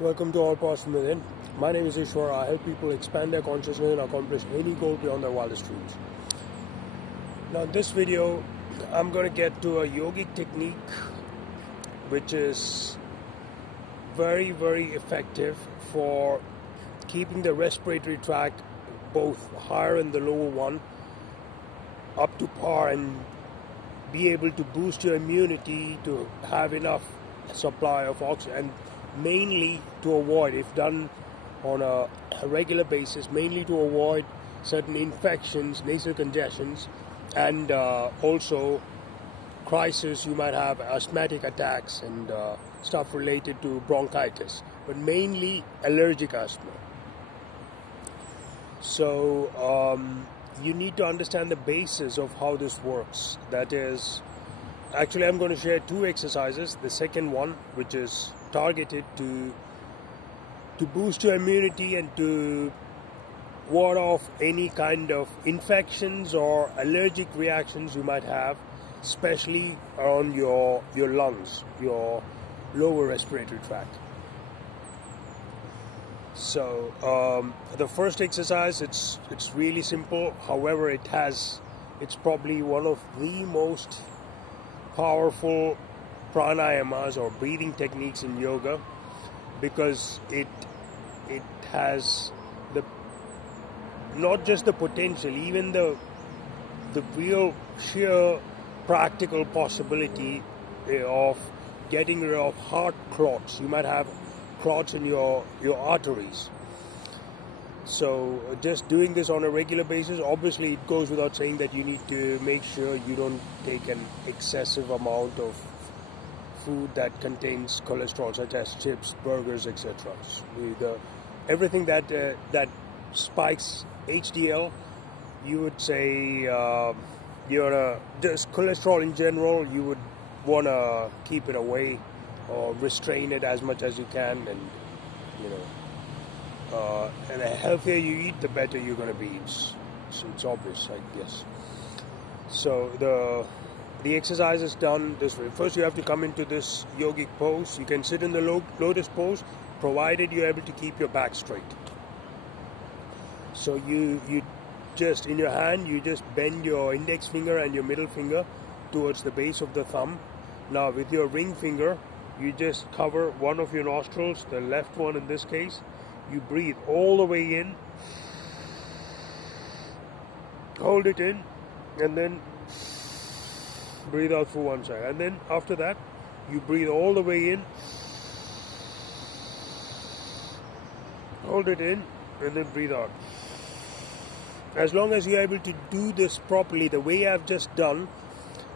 Welcome to All Past Within. My name is Ishwar. I help people expand their consciousness and accomplish any goal beyond their wildest dreams. Now in this video, I'm going to get to a yogic technique which is very, very effective for keeping the respiratory tract, both higher and the lower one, up to par, and be able to boost your immunity to have enough supply of oxygen, and mainly to avoid, if done on a regular basis, mainly to avoid certain infections, nasal congestions, and also crisis. You might have asthmatic attacks and stuff related to bronchitis, but mainly allergic asthma. So you need to understand the basis of how this works. That is, actually I'm going to share two exercises. The second one, which is targeted to boost your immunity and to ward off any kind of infections or allergic reactions you might have, especially on your lungs, your lower respiratory tract. So the first exercise, it's really simple. However, it's probably one of the most powerful pranayamas or breathing techniques in yoga, because it has the not just the potential, even the real sheer practical possibility of getting rid of heart clots. You might have clots in your arteries. So just doing this on a regular basis, obviously it goes without saying that you need to make sure you don't take an excessive amount of food that contains cholesterol, such as chips, burgers, etc. Everything that spikes HDL, you would say just cholesterol in general, you would want to keep it away or restrain it as much as you can, and and the healthier you eat, the better you're going to be. It's obvious, I guess. So the exercise is done this way. First, you have to come into this yogic pose. You can sit in the lotus pose, provided you're able to keep your back straight. So you just, in your hand, you just bend your index finger and your middle finger towards the base of the thumb. Now with your ring finger, you just cover one of your nostrils, the left one in this case. You breathe all the way in, hold it in, and then breathe out for one side. And then after that, you breathe all the way in, hold it in, and then breathe out. As long as you're able to do this properly, the way I've just done,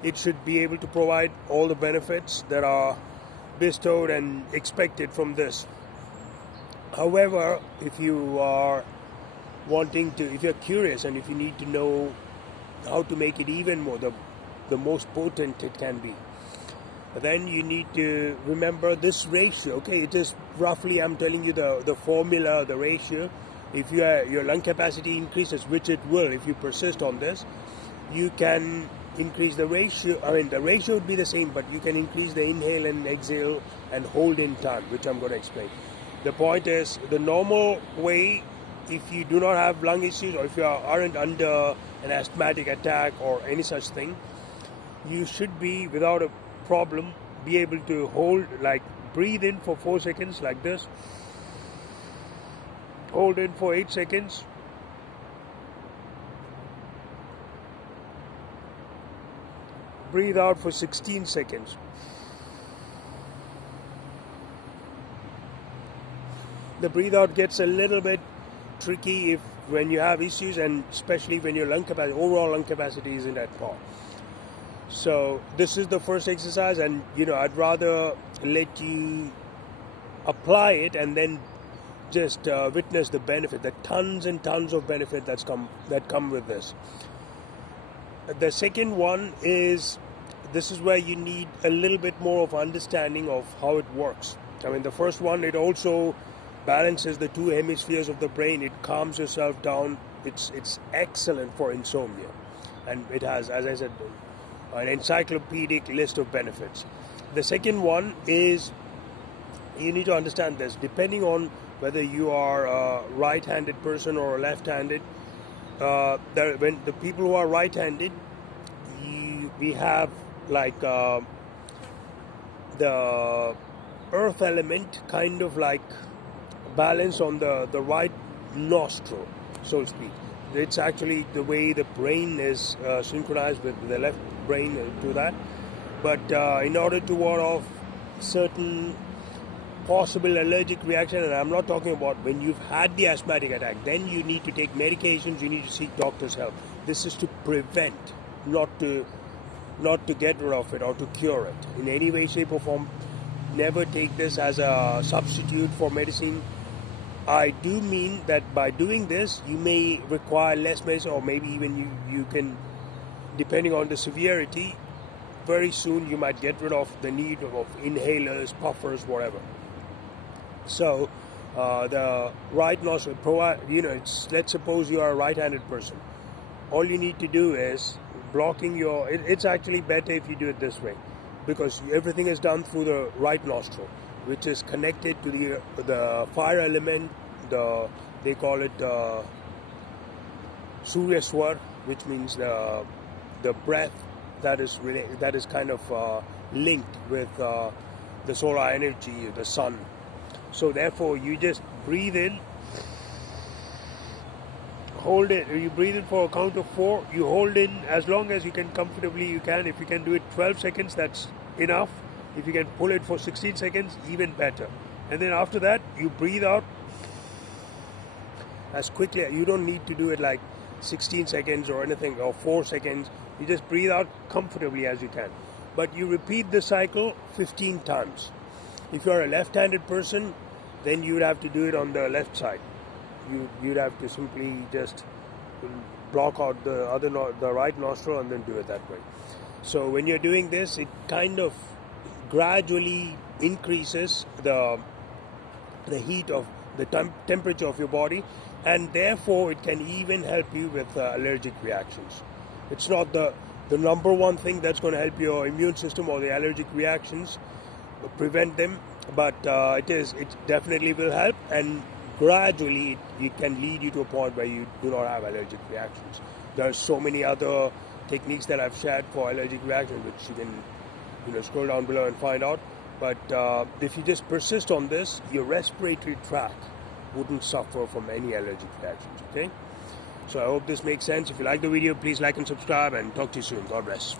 it should be able to provide all the benefits that are bestowed and expected from this. However, if you are if you're curious and if you need to know how to make it even more, the most potent it can be, then you need to remember this ratio. Okay, it is roughly, I'm telling you the formula, the ratio. If your lung capacity increases, which it will if you persist on this, you can increase the ratio. I mean, the ratio would be the same, but you can increase the inhale and exhale and hold in time, which I'm going to explain. The point is, the normal way, if you do not have lung issues or if you aren't under an asthmatic attack or any such thing, you should be, without a problem, be able to hold, like breathe in for 4 seconds like this, hold in for 8 seconds, breathe out for 16 seconds. The breathe out gets a little bit tricky when you have issues, and especially when your overall lung capacity isn't at par. So this is the first exercise, and I'd rather let you apply it and then just witness the benefit, the tons and tons of benefit that come with this. The second one is, this is where you need a little bit more of understanding of how it works. I mean, the first one, it also balances the two hemispheres of the brain. It calms yourself down. It's excellent for insomnia, and it has, as I said, an encyclopedic list of benefits. The second one is you need to understand this. Depending on whether you are a right-handed person or a left-handed, when the people who are right-handed, we have like the earth element kind of like balance on the right nostril, so to speak. It's actually the way the brain is synchronized with the left brain to that. But in order to ward off certain possible allergic reaction, and I'm not talking about when you've had the asthmatic attack, then you need to take medications, you need to seek doctor's help. This is to prevent, not to get rid of it or to cure it in any way, shape or form. Never take this as a substitute for medicine. I do mean that by doing this, you may require less medicine, or maybe even you can, depending on the severity, very soon you might get rid of the need of inhalers, puffers, whatever. So the right nostril, let's suppose you are a right-handed person. All you need to do is blocking your, it's actually better if you do it this way, because everything is done through the right nostril, which is connected to the fire element. They call it Surya Swar, which means the breath that is kind of linked with the solar energy, the sun. So therefore, you just breathe in, hold it. You breathe in for a count of 4. You hold in as long as you can comfortably. You can. If you can do it 12 seconds, that's enough. If you can pull it for 16 seconds, even better. And then after that, you breathe out as quickly. You don't need to do it like 16 seconds or anything, or 4 seconds. You just breathe out comfortably as you can. But you repeat the cycle 15 times. If you're a left-handed person, then you would have to do it on the left side. You'd have to simply just block out the right nostril and then do it that way. So when you're doing this, it kind of gradually increases the heat of the temperature of your body, and therefore it can even help you with allergic reactions. It's not the number one thing that's going to help your immune system or the allergic reactions, prevent them, but it definitely will help, and gradually it can lead you to a point where you do not have allergic reactions. There are so many other techniques that I've shared for allergic reactions, which you can scroll down below and find out. But if you just persist on this, your respiratory tract wouldn't suffer from any allergic reactions. Okay? So I hope this makes sense. If you like the video, please like and subscribe, and talk to you soon. God bless.